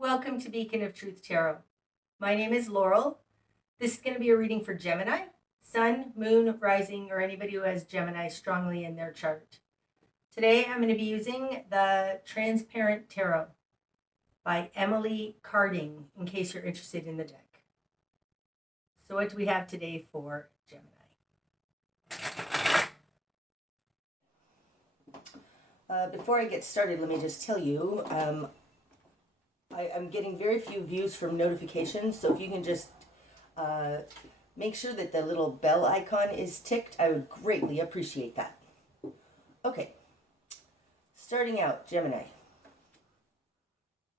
Welcome to Beacon of Truth Tarot. My name is Laurel. This is going to be a reading for Gemini, Sun, Moon, Rising, or anybody who has Gemini strongly in their chart. Today I'm going to be using the Transparent Tarot by Emily Carding, in case you're interested in the deck. So what do we have today for Gemini? Before I get started, let me just tell you, I'm getting very few views from notifications, so if you can just make sure that the little bell icon is ticked, I would greatly appreciate that. Okay, starting out, Gemini.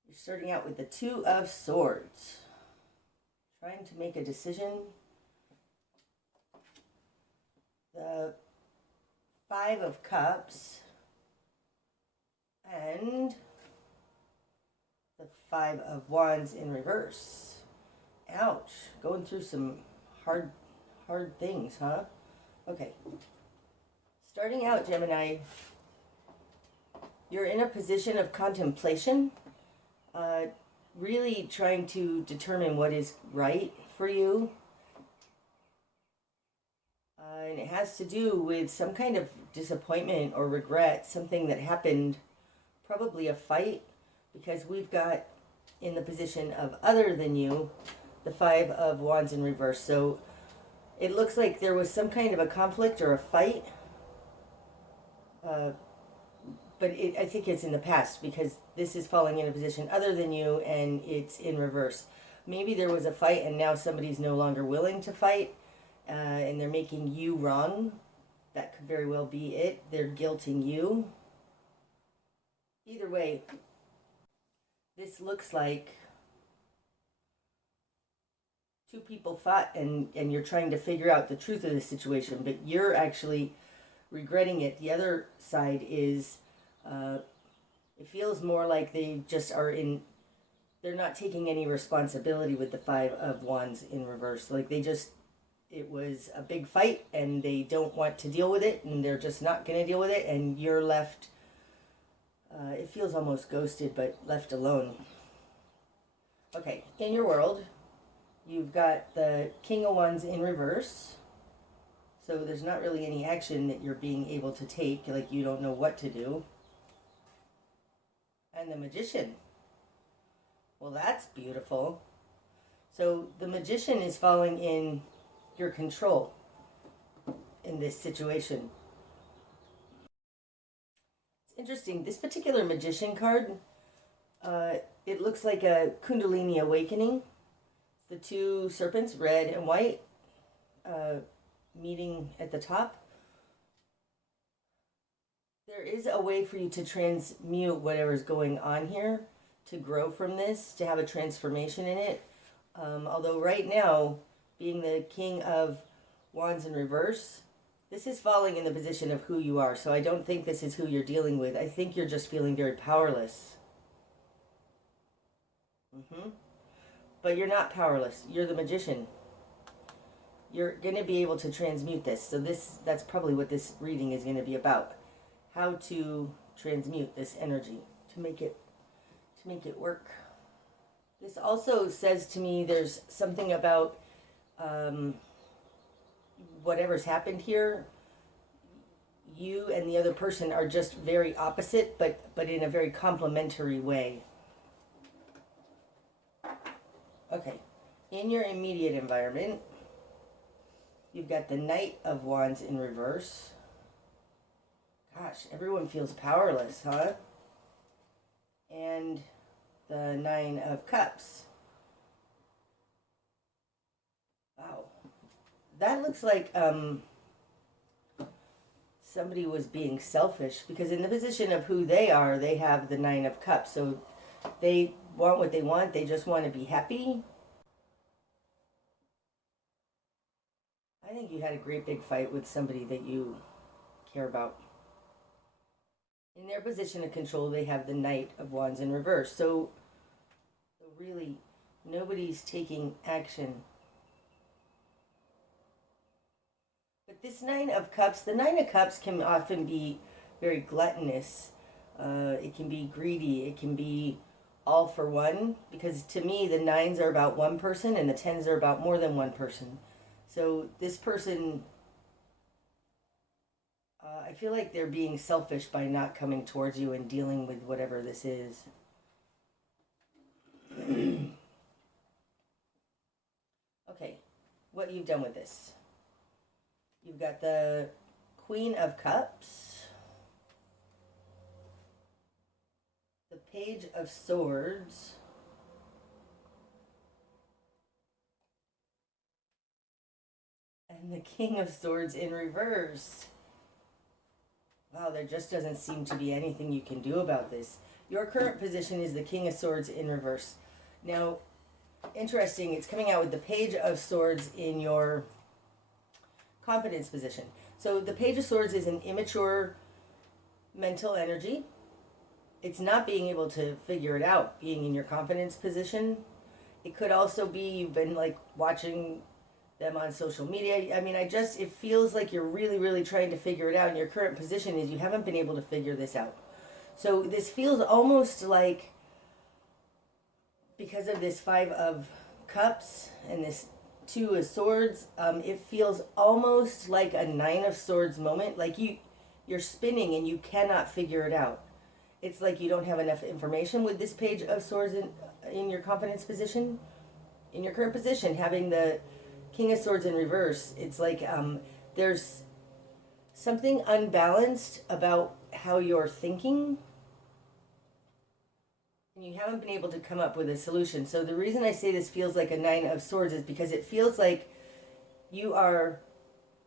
You're starting out with the Two of Swords. Trying to make a decision. The Five of Cups. And the Five of Wands in reverse. Ouch. Going through some hard things, huh? Okay. Starting out, Gemini, you're in a position of contemplation, really trying to determine what is right for you. And it has to do with some kind of disappointment or regret, something that happened, probably a fight, because we've got in the position of other than you, the Five of Wands in reverse. So it looks like there was some kind of a conflict or a fight, but I think it's in the past, because this is falling in a position other than you and it's in reverse. Maybe there was a fight and now somebody's no longer willing to fight, and they're making you wrong. That could very well be it. They're guilting you. Either way, this looks like two people fought and you're trying to figure out the truth of the situation, but you're actually regretting it. The other side is, it feels more like they just are they're not taking any responsibility with the Five of Wands in reverse. Like it was a big fight and they don't want to deal with it and they're just not going to deal with it, and you're left, it feels almost ghosted, but left alone. Okay, in your world, you've got the King of Wands in reverse. So there's not really any action that you're being able to take, like you don't know what to do. And the Magician. Well, that's beautiful. So the Magician is falling in your control in this situation. It's interesting. This particular Magician card, it looks like a Kundalini awakening. The two serpents, red and white, meeting at the top. There is a way for you to transmute whatever's going on here, to grow from this, to have a transformation in it. Although right now, being the King of Wands in reverse, this is falling in the position of who you are. So I don't think this is who you're dealing with. I think you're just feeling very powerless. But you're not powerless. You're the Magician. You're going to be able to transmute this. So that's probably what this reading is going to be about. How to transmute this energy to make it work. This also says to me there's something about whatever's happened here. You and the other person are just very opposite, but in a very complementary way. Okay, in your immediate environment, you've got the Knight of Wands in reverse. Gosh, everyone feels powerless, huh? And the Nine of Cups. Wow. That looks like somebody was being selfish, because in the position of who they are, they have the Nine of Cups. So they want what they want. They just want to be happy. I think you had a great big fight with somebody that you care about. In their position of control, they have the Knight of Wands in reverse. So really, nobody's taking action. But this Nine of Cups, the Nine of Cups can often be very gluttonous. It can be greedy. It can be all for one, because to me the nines are about one person and the tens are about more than one person. So this person, I feel like they're being selfish by not coming towards you and dealing with whatever this is. Okay, what you've done with this. You've got the Queen of Cups, the Page of Swords, and the King of Swords in reverse. Wow, there just doesn't seem to be anything you can do about this. Your current position is the King of Swords in reverse. Now, interesting, it's coming out with the Page of Swords in your confidence position. So the Page of Swords is an immature mental energy. It's not being able to figure it out, being in your confidence position. It could also be you've been like watching them on social media. I mean, it feels like you're really, really trying to figure it out, and your current position is you haven't been able to figure this out. So this feels almost like, because of this Five of Cups and this Two of Swords, it feels almost like a Nine of Swords moment, like you're spinning and you cannot figure it out. It's like you don't have enough information with this Page of Swords in your confidence position. In your current position, having the King of Swords in reverse, it's like there's something unbalanced about how you're thinking, and you haven't been able to come up with a solution. So the reason I say this feels like a Nine of Swords is because it feels like you are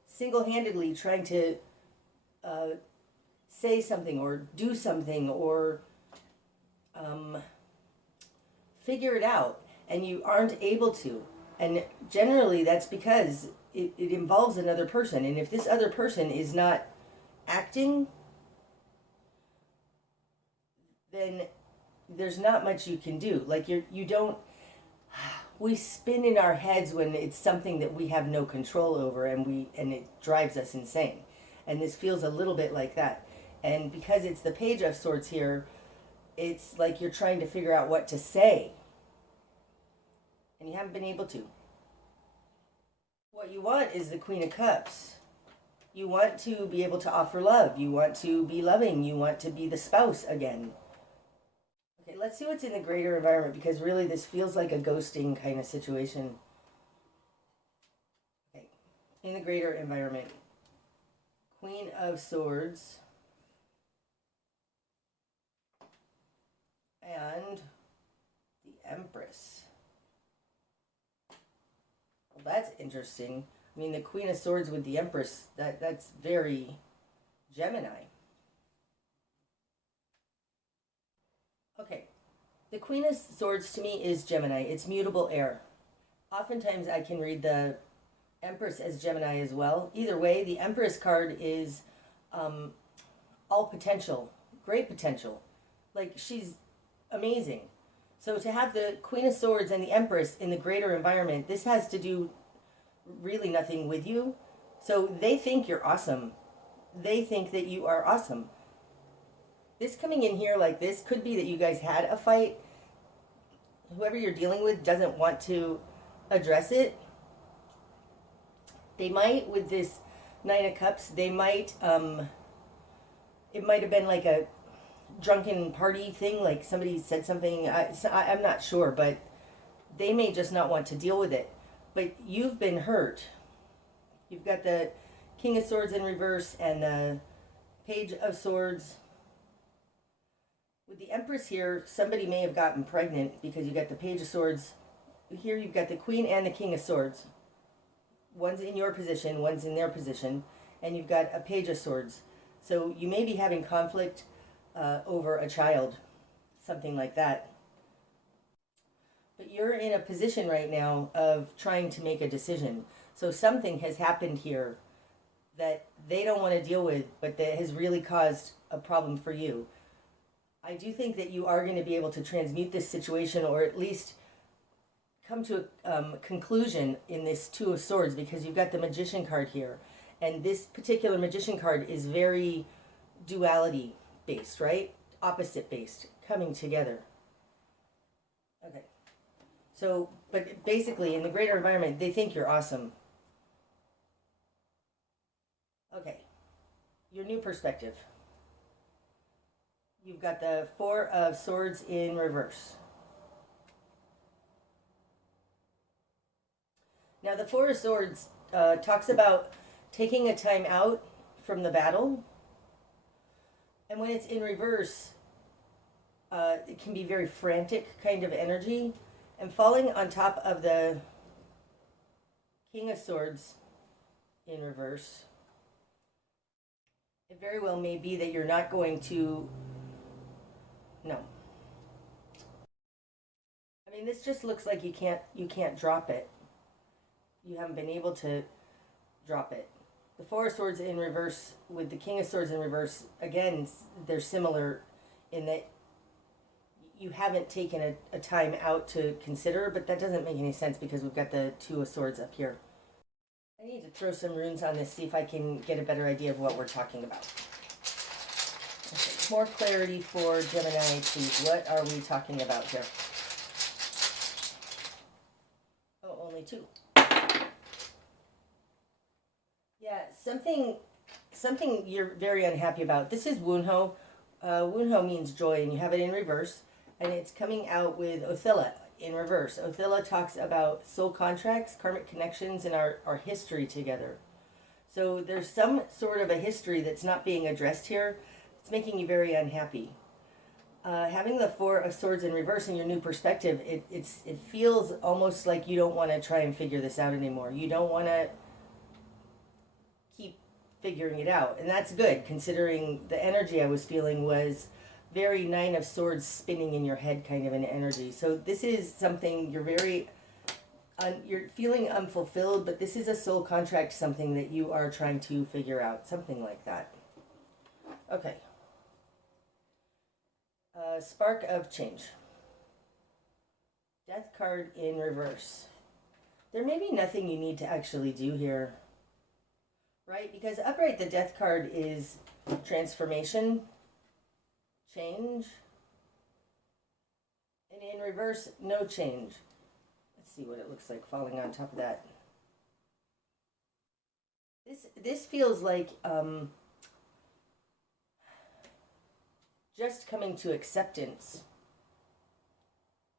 single-handedly trying to say something or do something or figure it out, and you aren't able to. And generally that's because it involves another person. And if this other person is not acting, then there's not much you can do. Like you don't, we spin in our heads when it's something that we have no control over, and it drives us insane. And this feels a little bit like that. And because it's the Page of Swords here, it's like you're trying to figure out what to say, and you haven't been able to. What you want is the Queen of Cups. You want to be able to offer love. You want to be loving. You want to be the spouse again. Okay, let's see what's in the greater environment, because really this feels like a ghosting kind of situation. Okay, in the greater environment, Queen of Swords and the Empress. Well, that's interesting. I mean, the Queen of Swords with the Empress, that's very Gemini. Okay, the Queen of Swords to me is Gemini. It's mutable air. Oftentimes I can read the Empress as Gemini as well. Either way, the Empress card is all potential, great potential. Like, she's amazing. So to have the Queen of Swords and the Empress in the greater environment, this has to do really nothing with you. So they think you're awesome. They think that you are awesome. This coming in here like this could be that you guys had a fight. Whoever you're dealing with doesn't want to address it. They might, with this Nine of Cups, they might, it might have been like a drunken party thing, like somebody said something, I'm not sure, but they may just not want to deal with it. But you've been hurt. You've got the King of Swords in reverse and the Page of Swords. With the Empress here, somebody may have gotten pregnant, because you got the Page of Swords. Here you've got the Queen and the King of Swords. One's in your position, one's in their position, and you've got a Page of Swords. So you may be having conflict over a child, something like that. But you're in a position right now of trying to make a decision. So something has happened here that they don't want to deal with, but that has really caused a problem for you. I do think that you are going to be able to transmute this situation, or at least come to a conclusion in this Two of Swords, because you've got the Magician card here. And this particular Magician card is very duality based, right? Opposite based, coming together. So, but basically, in the greater environment, they think you're awesome. Okay, your new perspective. You've got the Four of Swords in reverse. Now, the Four of Swords talks about taking a time out from the battle. And when it's in reverse, it can be very frantic kind of energy. And falling on top of the King of Swords in reverse, it very well may be that you're not going to... No. I mean, this just looks like you can't drop it. You haven't been able to drop it. The Four of Swords in reverse with the King of Swords in reverse, again, they're similar in that you haven't taken a time out to consider, but that doesn't make any sense because we've got the Two of Swords up here. I need to throw some runes on this, see if I can get a better idea of what we're talking about. Okay, more clarity for Gemini, please. What are we talking about here? Oh, only two. Yeah, something you're very unhappy about. This is Wunho. Wunho means joy, and you have it in reverse. And it's coming out with Othilla in reverse. Othilla talks about soul contracts, karmic connections, and our history together. So there's some sort of a history that's not being addressed here. It's making you very unhappy. Having the Four of Swords in reverse in your new perspective, it feels almost like you don't want to try and figure this out anymore. You don't want to keep figuring it out. And that's good, considering the energy I was feeling was very Nine of Swords spinning in your head kind of an energy. So this is something you're you're feeling unfulfilled, but this is a soul contract, something that you are trying to figure out, something like that. Okay. Spark of change. Death card in reverse. There may be nothing you need to actually do here, right? Because upright, the Death card is transformation, change, and in reverse, no change. Let's see what it looks like falling on top of that. This feels like just coming to acceptance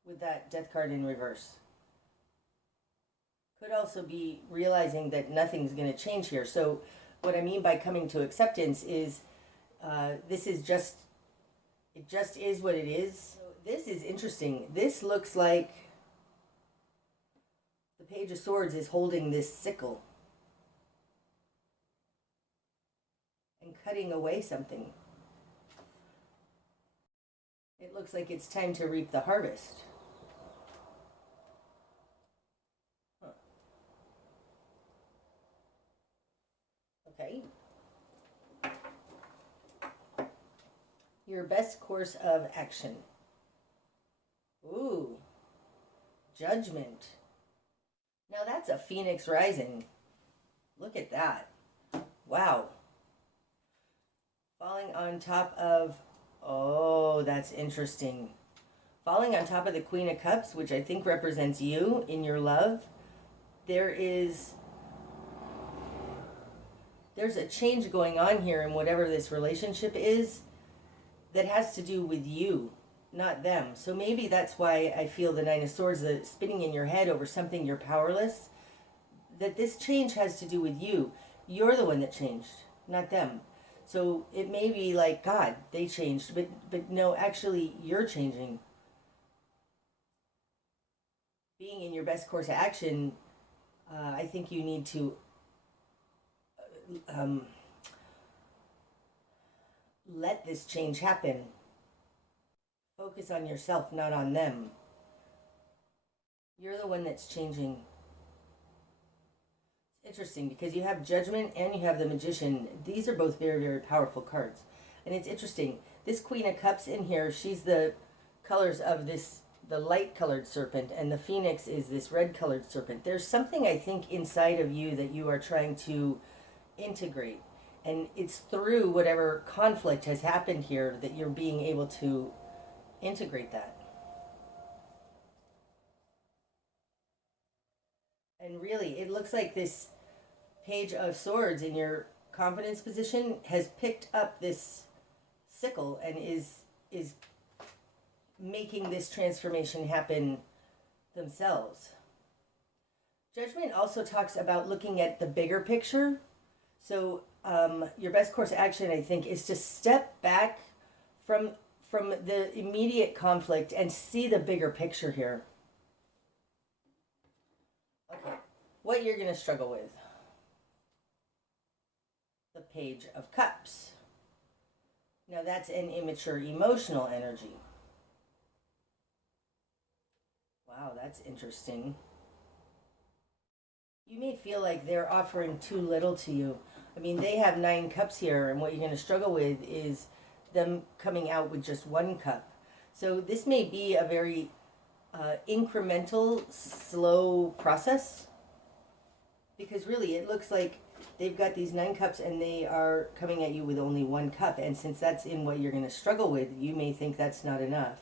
with that Death card in reverse. Could also be realizing that nothing's going to change here. So what I mean by coming to acceptance is this is just, it just is what it is. So this is interesting. This looks like the Page of Swords is holding this sickle and cutting away something. It looks like it's time to reap the harvest. Huh. Okay. Your best course of action. Ooh. Judgment. Now that's a Phoenix rising. Look at that. Wow. Falling on top of... Oh, that's interesting. Falling on top of the Queen of Cups, which I think represents you in your love, there's a change going on here in whatever this relationship is that has to do with you, not them. So maybe that's why I feel the Nine of Swords spinning in your head over something you're powerless, that this change has to do with you. You're the one that changed, not them. So it may be like, God, they changed, but no, actually, you're changing. Being in your best course of action, I think you need to let this change happen. Focus on yourself, not on them. You're the one that's changing. Interesting because you have Judgment and you have the Magician. These are both very, very powerful cards. And it's interesting. This Queen of Cups in here, she's the colors of the light colored serpent, and the Phoenix is this red colored serpent. There's something I think inside of you that you are trying to integrate. And it's through whatever conflict has happened here that you're being able to integrate that. And really, it looks like this Page of Swords in your confidence position has picked up this sickle and is making this transformation happen themselves. Judgment also talks about looking at the bigger picture. So your best course of action, I think, is to step back from the immediate conflict and see the bigger picture here. Okay, what you're going to struggle with. The Page of Cups. Now that's an immature emotional energy. Wow, that's interesting. You may feel like they're offering too little to you. I mean, they have 9 cups here, and what you're going to struggle with is them coming out with just 1 cup. So this may be a very incremental, slow process, because really it looks like they've got these 9 cups and they are coming at you with only 1 cup. And since that's in what you're going to struggle with, you may think that's not enough.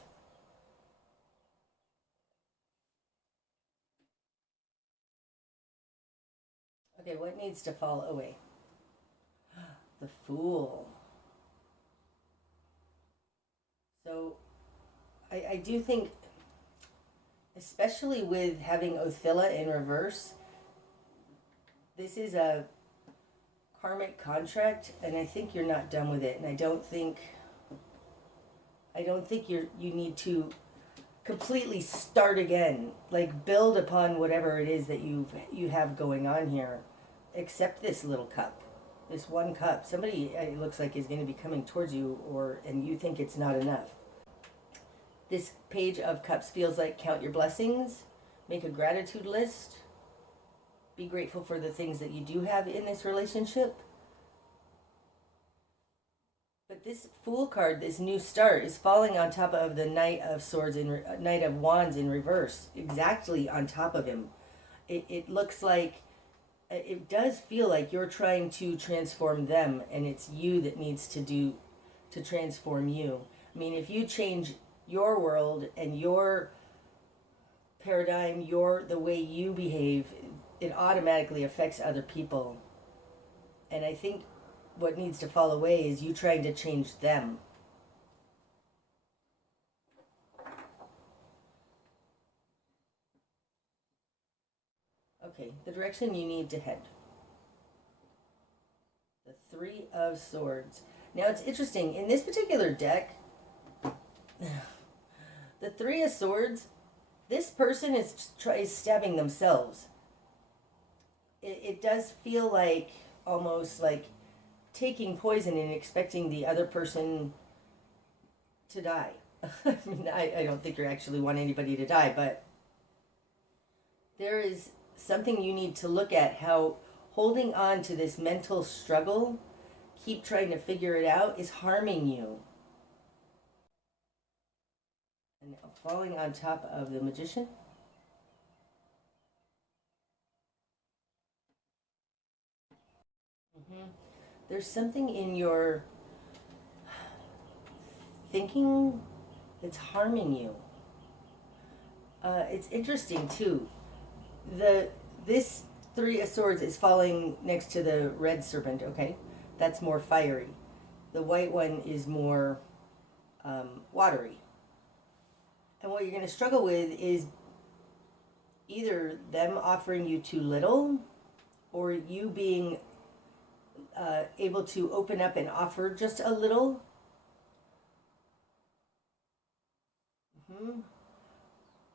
Okay, what needs to fall away? The Fool. So I do think, especially with having Othilla in reverse, this is a karmic contract, and I think you're not done with it. And I don't think you need to completely start again. Like, build upon whatever it is that you have going on here. Accept this little cup, this 1 cup. Somebody, it looks like, is going to be coming towards you, and you think it's not enough. This Page of Cups feels like count your blessings, make a gratitude list, be grateful for the things that you do have in this relationship. But this Fool card, this new start, is falling on top of the Knight of Swords Knight of Wands in reverse, exactly on top of him. It looks like, it does feel like you're trying to transform them, and it's you that needs to transform you. I mean, if you change your world and your paradigm, the way you behave, it automatically affects other people. And I think what needs to fall away is you trying to change them. Okay, the direction you need to head. The 3 of Swords. Now it's interesting, in this particular deck, the 3 of Swords, this person is stabbing themselves. It does feel like, almost like taking poison and expecting the other person to die. I mean, I don't think you actually want anybody to die, but there is something you need to look at, how holding on to this mental struggle, keep trying to figure it out, is harming you. And falling on top of the Magician. There's something in your thinking that's harming you. It's interesting too. This 3 of Swords is falling next to the red serpent. Okay, that's more fiery. The white one is more watery. And what you're going to struggle with is either them offering you too little, or you being able to open up and offer just a little.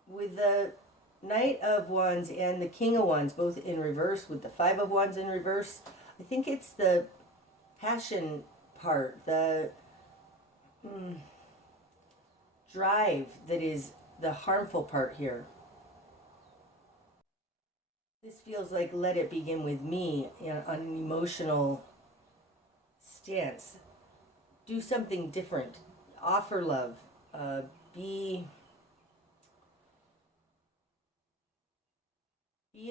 With the Knight of Wands and the King of Wands both in reverse, with the 5 of Wands in reverse, I think it's the passion part, the drive that is the harmful part here. This feels like let it begin with me, on an emotional stance. Do something different. Offer love. Be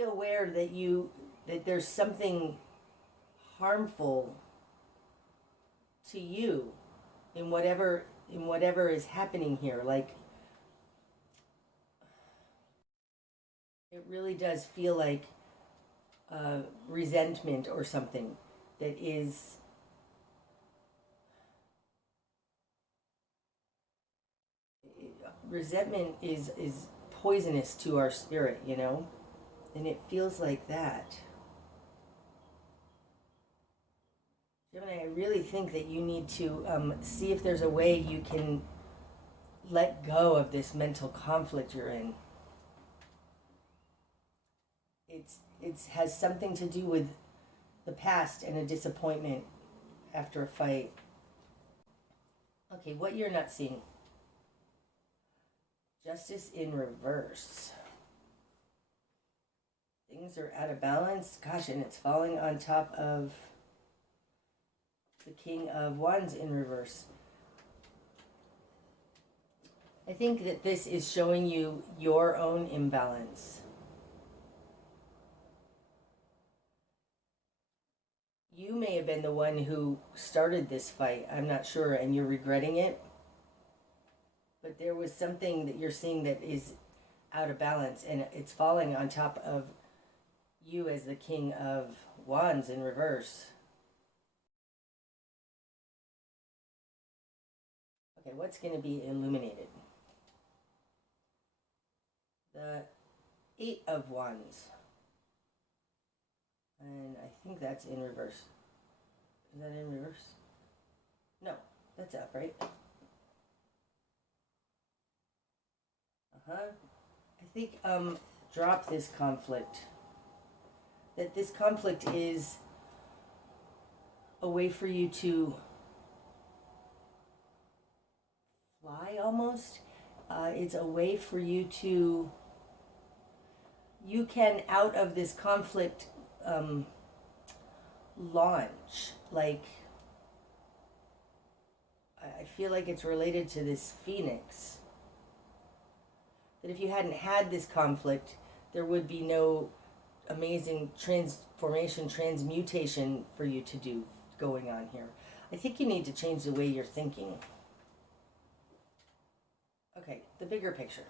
aware that there's something harmful to you in whatever is happening here. Like, it really does feel like resentment or something that is resentment is poisonous to our spirit, you know, and it feels like that. Gemini, I really think that you need to see if there's a way you can let go of this mental conflict you're in. It has something to do with the past and a disappointment after a fight. Okay, what you're not seeing. Justice in reverse. Things are out of balance. Gosh, and it's falling on top of the King of Wands in reverse. I think that this is showing you your own imbalance. You may have been the one who started this fight, I'm not sure, and you're regretting it. But there was something that you're seeing that is out of balance, and it's falling on top of you as the King of Wands in reverse. Okay, what's going to be illuminated? The Eight of Wands. And I think that's in reverse. Is that in reverse? No, that's up, right? I think drop this conflict. That this conflict is a way for you to fly almost. It's a way for you to, you can out of this conflict launch. Like, I feel like it's related to this phoenix. That if you hadn't had this conflict, there would be no amazing transformation, transmutation for you to do going on here. I think you need to change the way you're thinking. Okay, the bigger picture.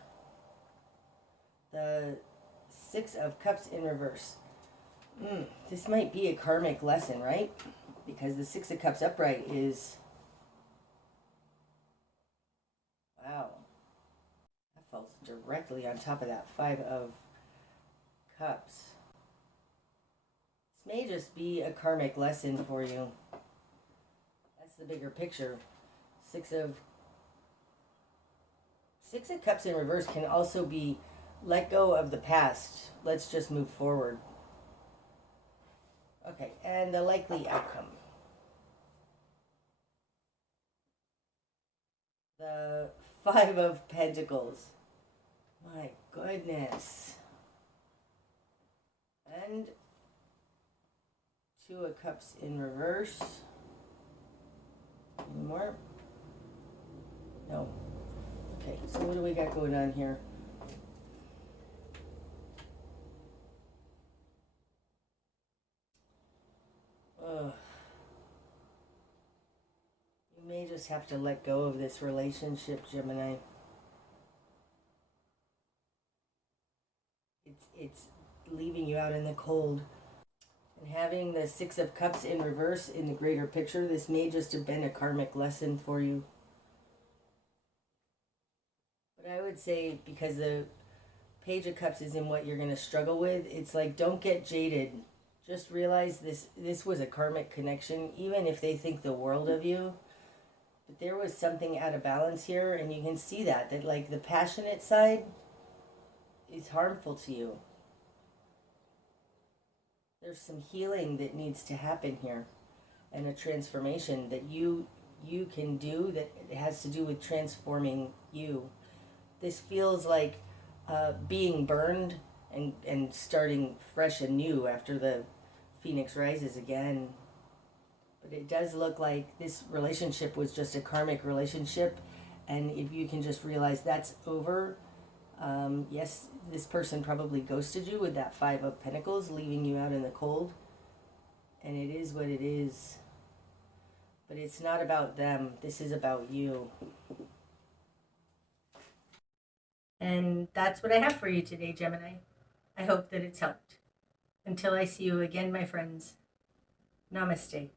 The Six of Cups in reverse. This might be a karmic lesson, right? Because the Six of Cups upright is... Wow. That falls directly on top of that Five of Cups. This may just be a karmic lesson for you. That's the bigger picture. Six of Cups in reverse can also be let go of the past. Let's just move forward. Okay, and the likely outcome. The Five of Pentacles. My goodness. And Two of Cups in reverse. Any more? No. Okay, so what do we got going on here? You may just have to let go of this relationship, Gemini. It's leaving you out in the cold. And having the Six of Cups in reverse in the greater picture, this may just have been a karmic lesson for you. But I would say, because the Page of Cups is in what you're going to struggle with, it's like, don't get jaded. Just realize this was a karmic connection, even if they think the world of you. But there was something out of balance here, and you can see that like the passionate side is harmful to you. There's some healing that needs to happen here, and a transformation that you can do that has to do with transforming you. This feels like being burned and starting fresh and new after the Phoenix rises again. But it does look like this relationship was just a karmic relationship, and if you can just realize that's over. Yes, this person probably ghosted you with that Five of Pentacles, leaving you out in the cold. And it is what it is. But it's not about them. This is about you. And that's what I have for you today, Gemini. I hope that it's helped. Until I see you again, my friends, namaste.